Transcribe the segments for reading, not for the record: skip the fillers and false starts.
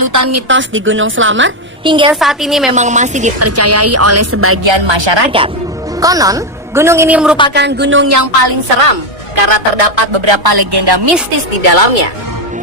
kebalutan mitos di Gunung Slamet hingga saat ini memang masih dipercayai oleh sebagian masyarakat. Konon, gunung ini merupakan gunung yang paling seram karena terdapat beberapa legenda mistis di dalamnya.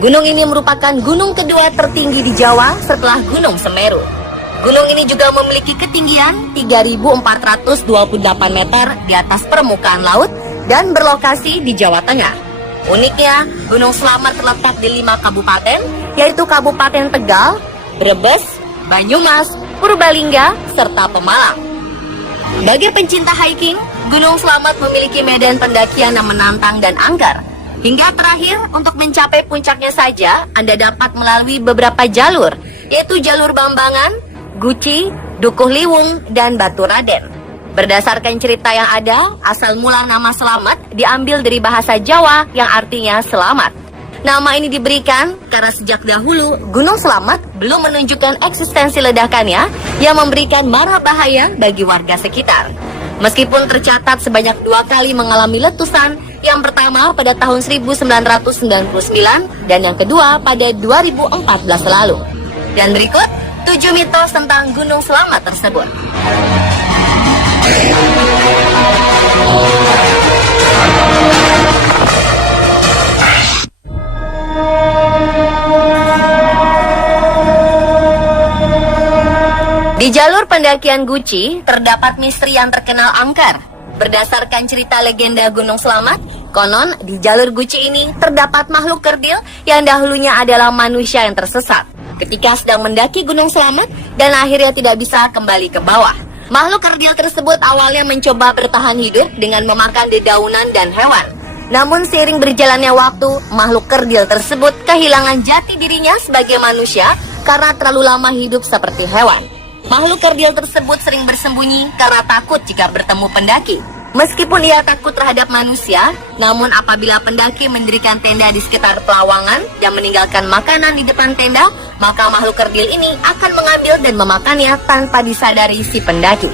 Gunung ini merupakan gunung kedua tertinggi di Jawa setelah Gunung Semeru. Gunung ini juga memiliki ketinggian 3.428 meter di atas permukaan laut dan berlokasi di Jawa Tengah. Uniknya, Gunung Slamet terletak di 5 kabupaten, yaitu Kabupaten Tegal, Brebes, Banyumas, Purbalingga, serta Pemalang. Bagi pencinta hiking, Gunung Slamet memiliki medan pendakian yang menantang dan angker. Hingga terakhir, untuk mencapai puncaknya saja, Anda dapat melalui beberapa jalur, yaitu jalur Bambangan, Guci, Dukuh Liwung, dan Batu Raden. Berdasarkan cerita yang ada, asal mula nama Slamet diambil dari bahasa Jawa yang artinya selamat. Nama ini diberikan karena sejak dahulu Gunung Slamet belum menunjukkan eksistensi ledakannya yang memberikan mara bahaya bagi warga sekitar. Meskipun tercatat sebanyak 2 kali mengalami letusan, yang pertama pada tahun 1999 dan yang kedua pada 2014 lalu. Dan berikut 7 mitos tentang Gunung Slamet tersebut. Di jalur pendakian Guci, terdapat misteri yang terkenal angker. Berdasarkan cerita legenda Gunung Slamet, konon di jalur Guci ini terdapat makhluk kerdil yang dahulunya adalah manusia yang tersesat ketika sedang mendaki Gunung Slamet dan akhirnya tidak bisa kembali ke bawah. Makhluk kerdil tersebut awalnya mencoba bertahan hidup dengan memakan dedaunan dan hewan. Namun seiring berjalannya waktu, makhluk kerdil tersebut kehilangan jati dirinya sebagai manusia karena terlalu lama hidup seperti hewan. Makhluk kerdil tersebut sering bersembunyi karena takut jika bertemu pendaki. Meskipun ia takut terhadap manusia, namun apabila pendaki mendirikan tenda di sekitar pelawangan dan meninggalkan makanan di depan tenda, maka makhluk kerdil ini akan mengambil dan memakannya tanpa disadari si pendaki.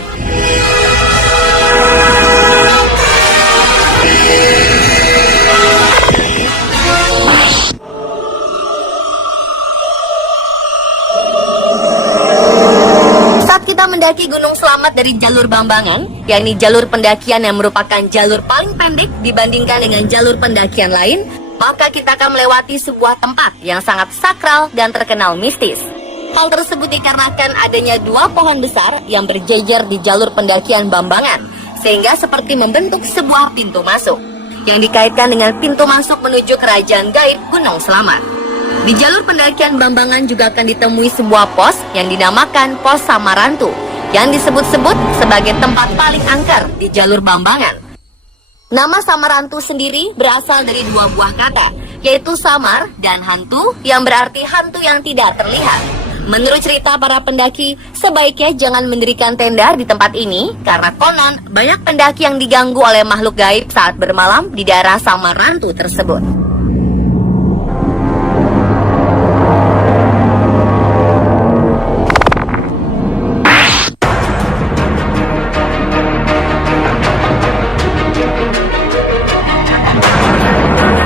Saat kita mendaki Gunung Slamet dari jalur Bambangan, yakni jalur pendakian yang merupakan jalur paling pendek dibandingkan dengan jalur pendakian lain, maka kita akan melewati sebuah tempat yang sangat sakral dan terkenal mistis. Hal tersebut dikarenakan adanya 2 pohon besar yang berjejer di jalur pendakian Bambangan, sehingga seperti membentuk sebuah pintu masuk, yang dikaitkan dengan pintu masuk menuju kerajaan gaib Gunung Slamet. Di jalur pendakian Bambangan juga akan ditemui sebuah pos yang dinamakan Pos Samarantu, yang disebut-sebut sebagai tempat paling angker di jalur Bambangan. Nama Samarantu sendiri berasal dari 2 buah kata, yaitu samar dan hantu, yang berarti hantu yang tidak terlihat. Menurut cerita para pendaki, sebaiknya jangan mendirikan tenda di tempat ini karena konon banyak pendaki yang diganggu oleh makhluk gaib saat bermalam di daerah Samarantu tersebut.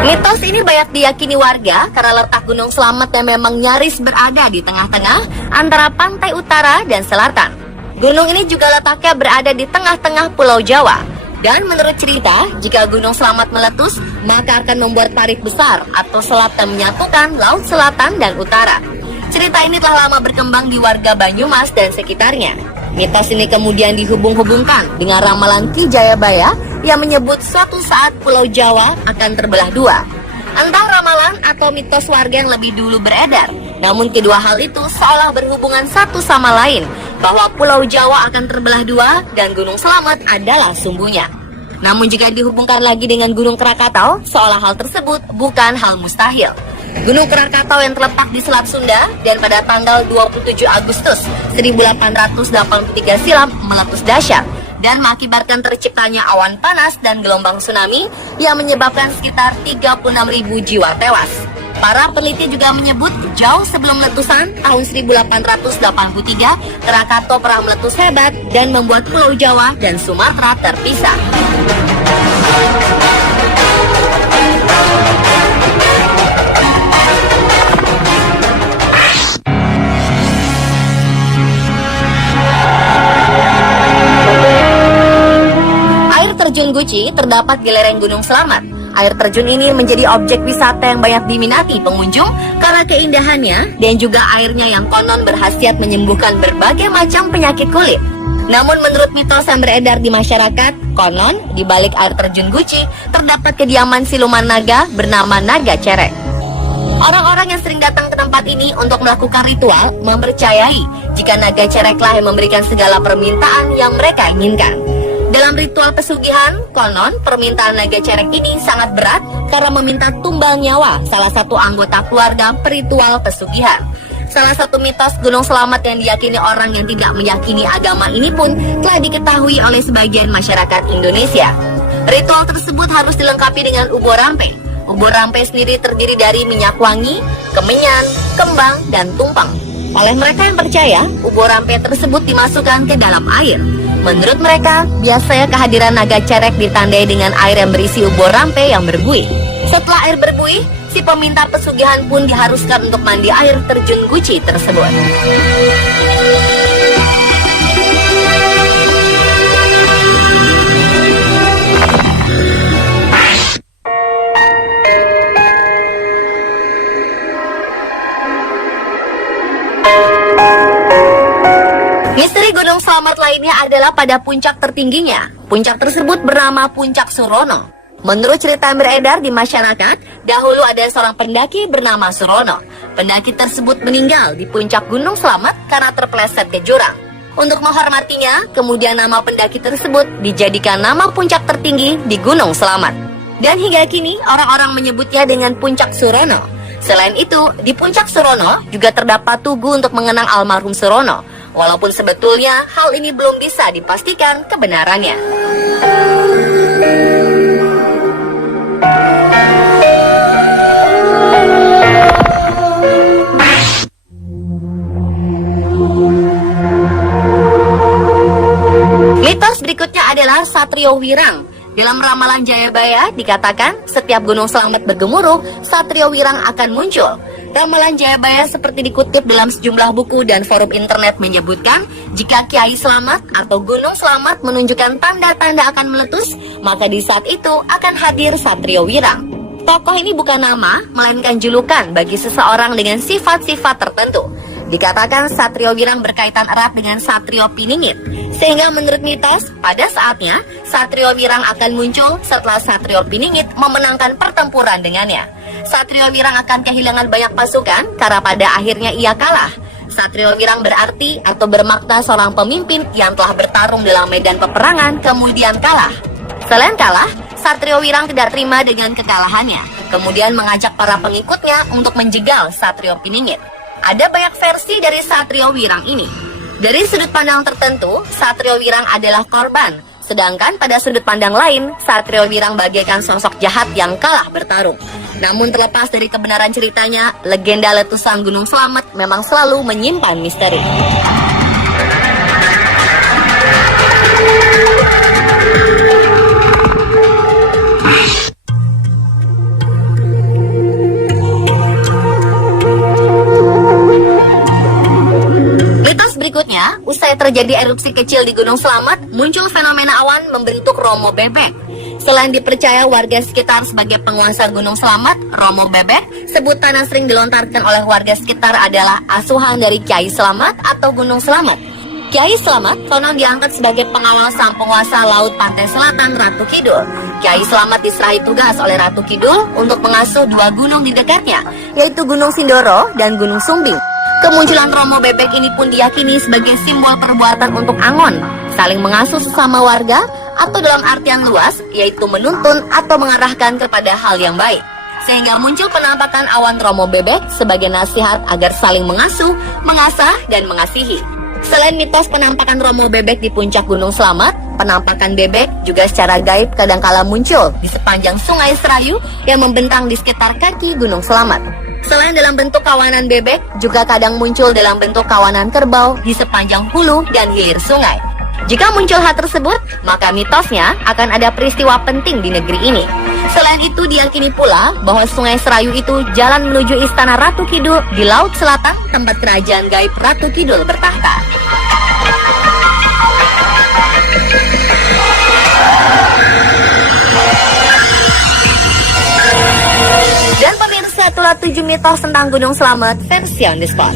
Mitos ini banyak diyakini warga karena letak Gunung Slamet yang memang nyaris berada di tengah-tengah antara pantai utara dan selatan. Gunung ini juga letaknya berada di tengah-tengah Pulau Jawa. Dan menurut cerita, jika Gunung Slamet meletus, maka akan membuat parit besar atau selat yang menyatukan laut selatan dan utara. Cerita ini telah lama berkembang di warga Banyumas dan sekitarnya. Mitos ini kemudian dihubung-hubungkan dengan ramalan Ki Jayabaya yang menyebut suatu saat Pulau Jawa akan terbelah 2. Entah ramalan atau mitos warga yang lebih dulu beredar, namun kedua hal itu seolah berhubungan satu sama lain, bahwa Pulau Jawa akan terbelah 2 dan Gunung Slamet adalah sumbunya. Namun jika dihubungkan lagi dengan Gunung Krakatau, seolah hal tersebut bukan hal mustahil. Gunung Krakatau yang terletak di Selat Sunda dan pada tanggal 27 Agustus 1883 silam meletus dahsyat dan mengakibatkan terciptanya awan panas dan gelombang tsunami yang menyebabkan sekitar 36.000 jiwa tewas. Para peneliti juga menyebut jauh sebelum letusan tahun 1883, Krakatau pernah meletus hebat dan membuat Pulau Jawa dan Sumatera terpisah. Guci terdapat di lereng Gunung Selamat. Air terjun ini menjadi objek wisata yang banyak diminati pengunjung karena keindahannya dan juga airnya yang konon berkhasiat menyembuhkan berbagai macam penyakit kulit. Namun menurut mitos yang beredar di masyarakat, konon di balik air terjun Guci terdapat kediaman siluman naga bernama Naga Cerek. Orang-orang yang sering datang ke tempat ini untuk melakukan ritual mempercayai jika Naga Cereklah yang memberikan segala permintaan yang mereka inginkan. Dalam ritual pesugihan, konon permintaan Naga Cerek ini sangat berat karena meminta tumbal nyawa salah satu anggota keluarga peritual pesugihan. Salah satu mitos Gunung Selamat yang diyakini orang yang tidak meyakini agama ini pun telah diketahui oleh sebagian masyarakat Indonesia. Ritual tersebut harus dilengkapi dengan ubur rampe. Ubur rampe sendiri terdiri dari minyak wangi, kemenyan, kembang, dan tumpeng. Oleh mereka yang percaya, ubur rampe tersebut dimasukkan ke dalam air. Menurut mereka, biasanya kehadiran Naga Cerek ditandai dengan air yang berisi ubur rampe yang berbuih. Setelah air berbuih, si peminta pesugihan pun diharuskan untuk mandi air terjun Guci tersebut. Misteri Gunung Selamat lainnya adalah pada puncak tertingginya. Puncak tersebut bernama Puncak Surono. Menurut cerita yang beredar di masyarakat, dahulu ada seorang pendaki bernama Surono. Pendaki tersebut meninggal di puncak Gunung Selamat karena terpeleset ke jurang. Untuk menghormatinya, kemudian nama pendaki tersebut dijadikan nama puncak tertinggi di Gunung Selamat. Dan hingga kini, orang-orang menyebutnya dengan Puncak Surono. Selain itu, di Puncak Surono juga terdapat tugu untuk mengenang almarhum Surono. Walaupun sebetulnya hal ini belum bisa dipastikan kebenarannya. Mitos berikutnya adalah Satrio Wirang. Dalam ramalan Jayabaya dikatakan setiap Gunung Selamat bergemuruh, Satrio Wirang akan muncul. Ramalan Jayabaya seperti dikutip dalam sejumlah buku dan forum internet menyebutkan jika Kiai Selamat atau Gunung Selamat menunjukkan tanda-tanda akan meletus, maka di saat itu akan hadir Satrio Wirang. Tokoh ini bukan nama, melainkan julukan bagi seseorang dengan sifat-sifat tertentu. Dikatakan Satrio Wirang berkaitan erat dengan Satrio Piningit, sehingga menurut mitos, pada saatnya Satrio Wirang akan muncul setelah Satrio Piningit memenangkan pertempuran dengannya. Satrio Wirang akan kehilangan banyak pasukan karena pada akhirnya ia kalah. Satrio Wirang berarti atau bermakna seorang pemimpin yang telah bertarung dalam medan peperangan kemudian kalah. Selain kalah, Satrio Wirang tidak terima dengan kekalahannya, kemudian mengajak para pengikutnya untuk menjegal Satrio Piningit. Ada banyak versi dari Satrio Wirang ini. Dari sudut pandang tertentu, Satrio Wirang adalah korban. Sedangkan pada sudut pandang lain, Satrio Wirang bagaikan sosok jahat yang kalah bertarung. Namun terlepas dari kebenaran ceritanya, legenda letusan Gunung Selamat memang selalu menyimpan misteri. Berikutnya, usai terjadi erupsi kecil di Gunung Selamat, muncul fenomena awan membentuk Romo Bebek. Selain dipercaya warga sekitar sebagai penguasa Gunung Selamat, Romo Bebek, sebutan yang sering dilontarkan oleh warga sekitar adalah asuhan dari Kiai Selamat atau Gunung Selamat. Kiai Selamat konon diangkat sebagai pengawal sang penguasa Laut Pantai Selatan Ratu Kidul. Kiai Selamat diserahi tugas oleh Ratu Kidul untuk mengasuh dua gunung di dekatnya, yaitu Gunung Sindoro dan Gunung Sumbing. Kemunculan Romo Bebek ini pun diyakini sebagai simbol perbuatan untuk angon, saling mengasuh sesama warga, atau dalam artian luas, yaitu menuntun atau mengarahkan kepada hal yang baik. Sehingga muncul penampakan awan Romo Bebek sebagai nasihat agar saling mengasuh, mengasah, dan mengasihi. Selain mitos penampakan Romo Bebek di puncak Gunung Selamat, penampakan bebek juga secara gaib kadangkala muncul di sepanjang Sungai Serayu yang membentang di sekitar kaki Gunung Selamat. Selain dalam bentuk kawanan bebek, juga kadang muncul dalam bentuk kawanan kerbau di sepanjang hulu dan hilir sungai. Jika muncul hal tersebut, maka mitosnya akan ada peristiwa penting di negeri ini. Selain itu, diyakini pula bahwa Sungai Serayu itu jalan menuju istana Ratu Kidul di Laut Selatan, tempat kerajaan gaib Ratu Kidul bertahta. 7 mitos tentang Gunung Slamet versi on the spot.